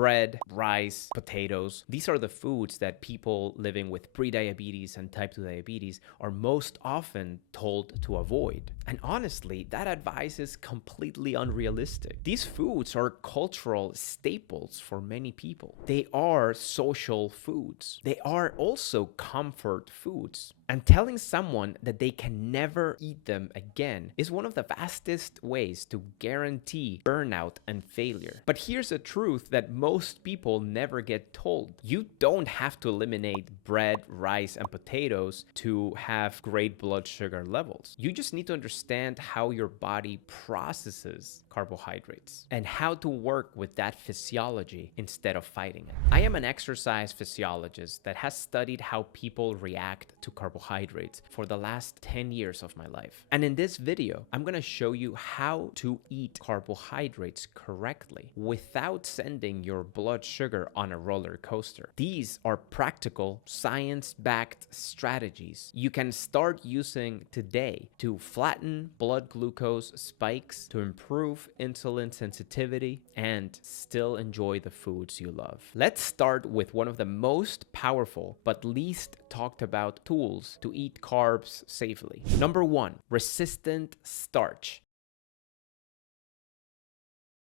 Bread, rice, potatoes. These are the foods that people living with prediabetes and type 2 diabetes are most often told to avoid. And honestly, that advice is completely unrealistic. These foods are cultural staples for many people. They are social foods. They are also comfort foods. And telling someone that they can never eat them again is one of the fastest ways to guarantee burnout and failure. But here's the truth that most people never get told. You don't have to eliminate bread, rice, and potatoes to have great blood sugar levels. You just need to understand how your body processes carbohydrates and how to work with that physiology instead of fighting it. I am an exercise physiologist that has studied how people react to carbohydrates for the last 10 years of my life. And in this video, I'm going to show you how to eat carbohydrates correctly without sending your blood sugar on a roller coaster. These are practical, science-backed strategies you can start using today to flatten blood glucose spikes, to improve insulin sensitivity, and still enjoy the foods you love. Let's start with one of the most powerful but least talked about tools to eat carbs safely. Number 1, resistant starch.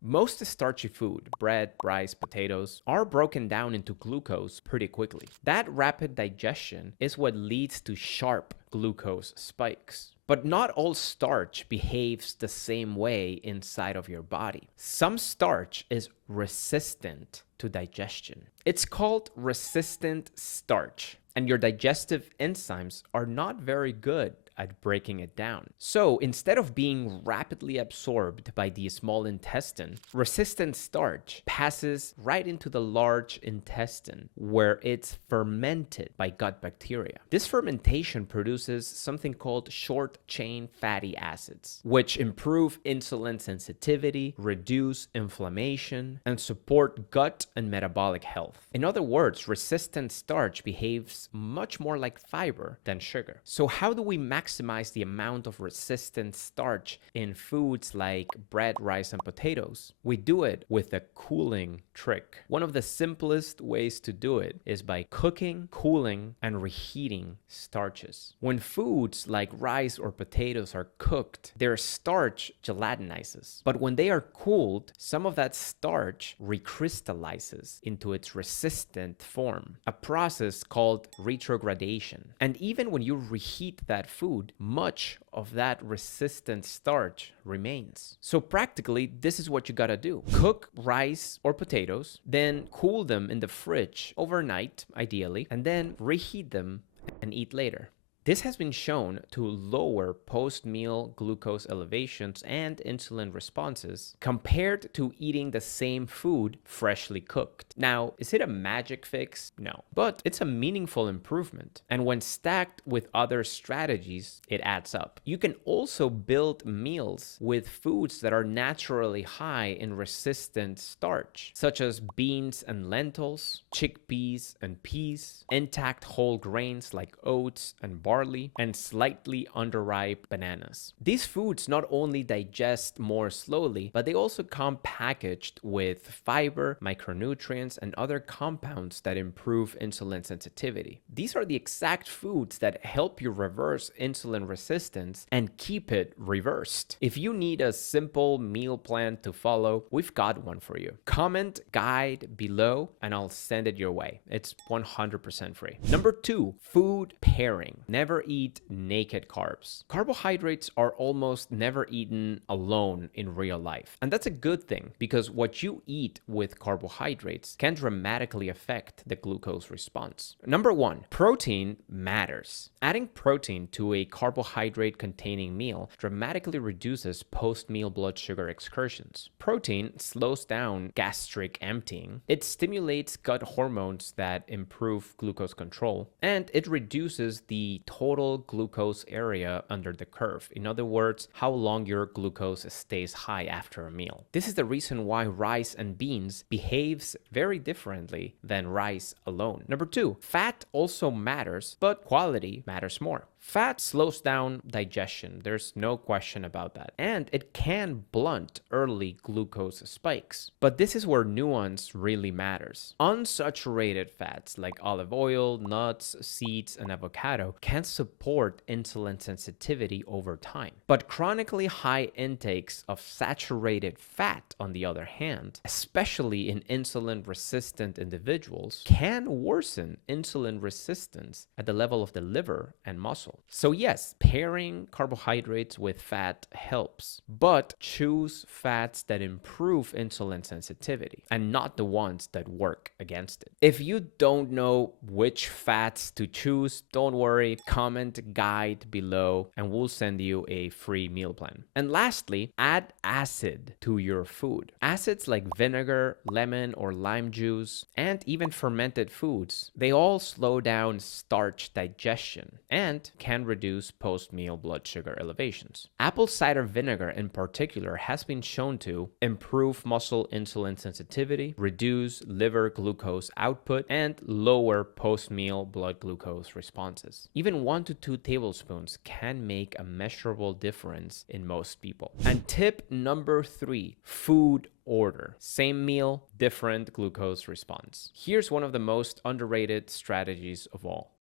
Most starchy food, bread, rice, potatoes, are broken down into glucose pretty quickly. That rapid digestion is what leads to sharp glucose spikes. But not all starch behaves the same way inside of your body. Some starch is resistant to digestion. It's called resistant starch, and your digestive enzymes are not very good at breaking it down. So instead of being rapidly absorbed by the small intestine, resistant starch passes right into the large intestine where it's fermented by gut bacteria. This fermentation produces something called short-chain fatty acids, which improve insulin sensitivity, reduce inflammation, and support gut and metabolic health. In other words, resistant starch behaves much more like fiber than sugar. So how do we maximize the amount of resistant starch in foods like bread, rice, and potatoes? We do it with a cooling trick. One of the simplest ways to do it is by cooking, cooling, and reheating starches. When foods like rice or potatoes are cooked, their starch gelatinizes. But when they are cooled, some of that starch recrystallizes into its resistant form, a process called retrogradation. And even when you reheat that food, much of that resistant starch remains. So practically, this is what you gotta do. Cook rice or potatoes, then cool them in the fridge overnight, ideally, and then reheat them and eat later. This has been shown to lower post-meal glucose elevations and insulin responses compared to eating the same food freshly cooked. Now, is it a magic fix? No, but it's a meaningful improvement. And when stacked with other strategies, it adds up. You can also build meals with foods that are naturally high in resistant starch, such as beans and lentils, chickpeas and peas, intact whole grains like oats and barley, and slightly underripe bananas. These foods not only digest more slowly, but they also come packaged with fiber, micronutrients, and other compounds that improve insulin sensitivity. These are the exact foods that help you reverse insulin resistance and keep it reversed. If you need a simple meal plan to follow, we've got one for you. Comment guide below and I'll send it your way. It's 100% free. Number 2, food pairing. Never eat naked carbs. Carbohydrates are almost never eaten alone in real life. And that's a good thing because what you eat with carbohydrates can dramatically affect the glucose response. Number 1, protein matters. Adding protein to a carbohydrate-containing meal dramatically reduces post-meal blood sugar excursions. Protein slows down gastric emptying. It stimulates gut hormones that improve glucose control, and it reduces the total glucose area under the curve. In other words, how long your glucose stays high after a meal. This is the reason why rice and beans behaves very differently than rice alone. Number 2, fat also matters, but quality matters more. Fat slows down digestion, there's no question about that. And it can blunt early glucose spikes. But this is where nuance really matters. Unsaturated fats like olive oil, nuts, seeds, and avocado can support insulin sensitivity over time. But chronically high intakes of saturated fat, on the other hand, especially in insulin-resistant individuals, can worsen insulin resistance at the level of the liver and muscle. So yes, pairing carbohydrates with fat helps, but choose fats that improve insulin sensitivity and not the ones that work against it. If you don't know which fats to choose, don't worry, comment guide below and we'll send you a free meal plan. And lastly, add acid to your food. Acids like vinegar, lemon or lime juice, and even fermented foods, they all slow down starch digestion and can reduce post-meal blood sugar elevations. Apple cider vinegar in particular has been shown to improve muscle insulin sensitivity, reduce liver glucose output, and lower post-meal blood glucose responses. Even 1 to 2 tablespoons can make a measurable difference in most people. And tip number 3, food order. Same meal, different glucose response. Here's one of the most underrated strategies of all.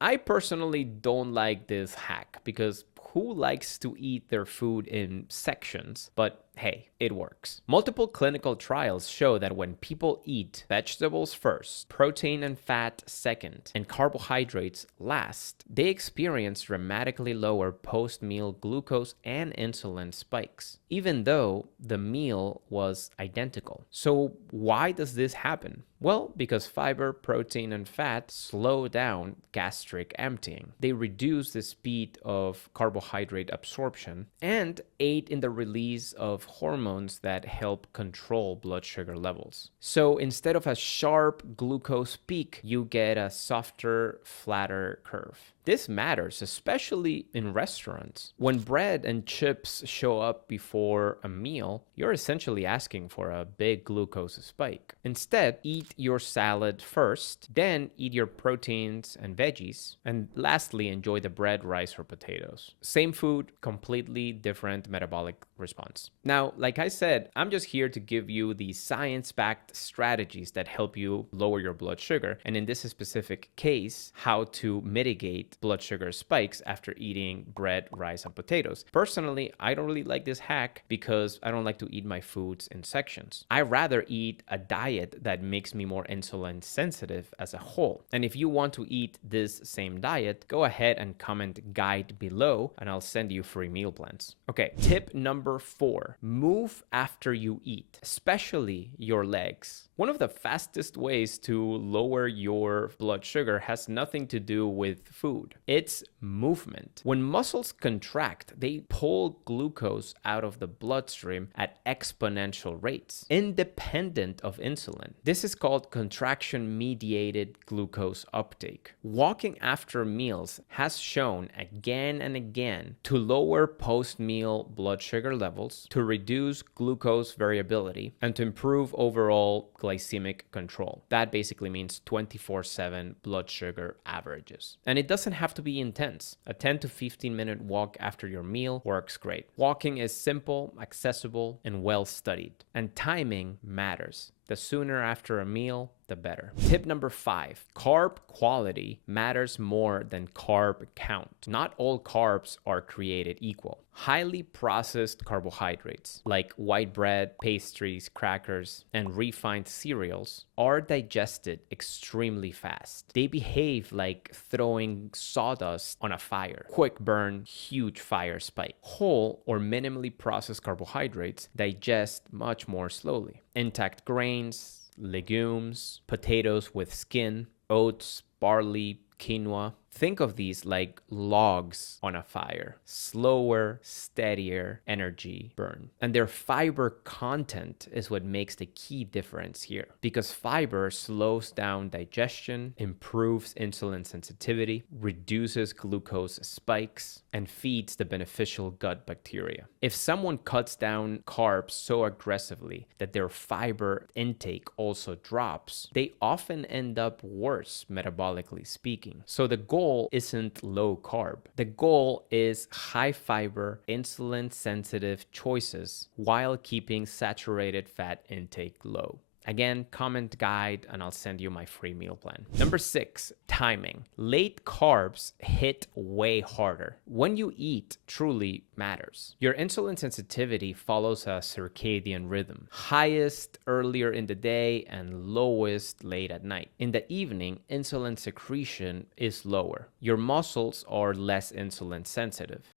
I personally don't like this hack because who likes to eat their food in sections? But hey, it works. Multiple clinical trials show that when people eat vegetables first, protein and fat second, and carbohydrates last, they experience dramatically lower post-meal glucose and insulin spikes, even though the meal was identical. So why does this happen? Well, because fiber, protein, and fat slow down gastric emptying. They reduce the speed of carbohydrate absorption and aid in the release of hormones that help control blood sugar levels. So instead of a sharp glucose peak, you get a softer, flatter curve. This matters, especially in restaurants. When bread and chips show up before a meal, you're essentially asking for a big glucose spike. Instead, eat your salad first, then eat your proteins and veggies, and lastly, enjoy the bread, rice, or potatoes. Same food, completely different metabolic response. Now, like I said, I'm just here to give you the science-backed strategies that help you lower your blood sugar, and in this specific case, how to mitigate blood sugar spikes after eating bread, rice, and potatoes. Personally, I don't really like this hack because I don't like to eat my foods in sections. I rather eat a diet that makes me more insulin sensitive as a whole. And if you want to eat this same diet, go ahead and comment guide below and I'll send you free meal plans. Okay, tip number 4, move after you eat, especially your legs. One of the fastest ways to lower your blood sugar has nothing to do with food. It's movement. When muscles contract, they pull glucose out of the bloodstream at exponential rates, independent of insulin. This is called contraction-mediated glucose uptake. Walking after meals has shown again and again to lower post-meal blood sugar levels, to reduce glucose variability, and to improve overall glycemic control. That basically means 24/7 blood sugar averages. And it doesn't have to be intense. A 10 to 15 minute walk after your meal works great. Walking is simple, accessible, and well studied. And timing matters. The sooner after a meal, the better. Tip number 5, carb quality matters more than carb count. Not all carbs are created equal. Highly processed carbohydrates like white bread, pastries, crackers, and refined cereals are digested extremely fast. They behave like throwing sawdust on a fire. Quick burn, huge fire spike. Whole or minimally processed carbohydrates digest much more slowly. Intact grains, legumes, potatoes with skin, oats, barley, quinoa, Think of these like logs on a fire: slower, steadier energy burn. And their fiber content is what makes the key difference here, because fiber slows down digestion, improves insulin sensitivity, reduces glucose spikes, and feeds the beneficial gut bacteria. If someone cuts down carbs so aggressively that their fiber intake also drops, they often end up worse metabolically speaking. So the goal isn't low carb. The goal is high fiber, insulin sensitive choices while keeping saturated fat intake low. Again, comment guide and I'll send you my free meal plan. Number 6, timing. Late carbs hit way harder. When you eat truly matters. Your insulin sensitivity follows a circadian rhythm. Highest earlier in the day and lowest late at night. In the evening, insulin secretion is lower. Your muscles are less insulin sensitive.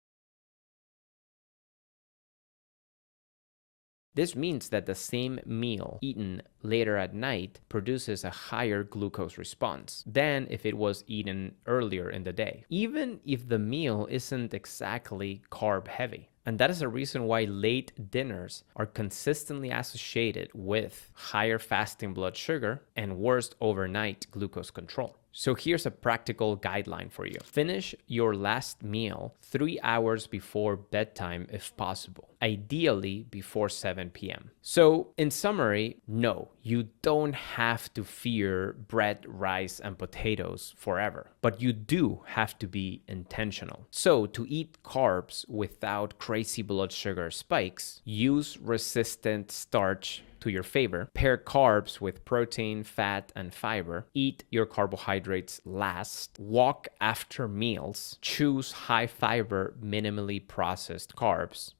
This means that the same meal eaten later at night produces a higher glucose response than if it was eaten earlier in the day, even if the meal isn't exactly carb heavy. And that is a reason why late dinners are consistently associated with higher fasting blood sugar and worse overnight glucose control. So here's a practical guideline for you. Finish your last meal 3 hours before bedtime if possible, ideally before 7 p.m. So in summary, no, you don't have to fear bread, rice, and potatoes forever, but you do have to be intentional. So to eat carbs without crazy blood sugar spikes, use resistant starch to your favor, pair carbs with protein, fat, and fiber, eat your carbohydrates last, walk after meals, choose high fiber, minimally processed carbs.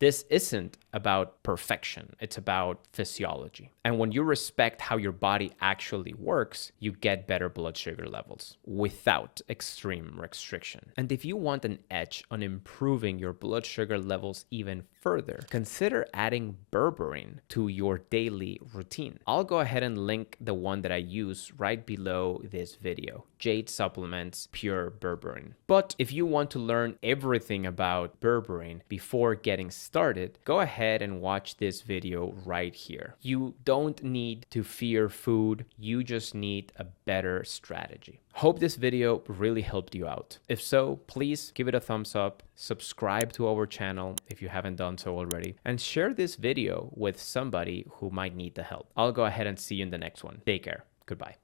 This isn't about perfection, it's about physiology. And when you respect how your body actually works, you get better blood sugar levels without extreme restriction. And if you want an edge on improving your blood sugar levels even further, consider adding berberine to your daily routine. I'll go ahead and link the one that I use right below this video, Jade Supplements Pure Berberine. But if you want to learn everything about berberine before getting started, go ahead and watch this video right here. You don't need to fear food, you just need a better strategy. Hope this video really helped you out. If so, please give it a thumbs up, subscribe to our channel if you haven't done so already, and share this video with somebody who might need the help. I'll go ahead and see you in the next one. Take care. Goodbye.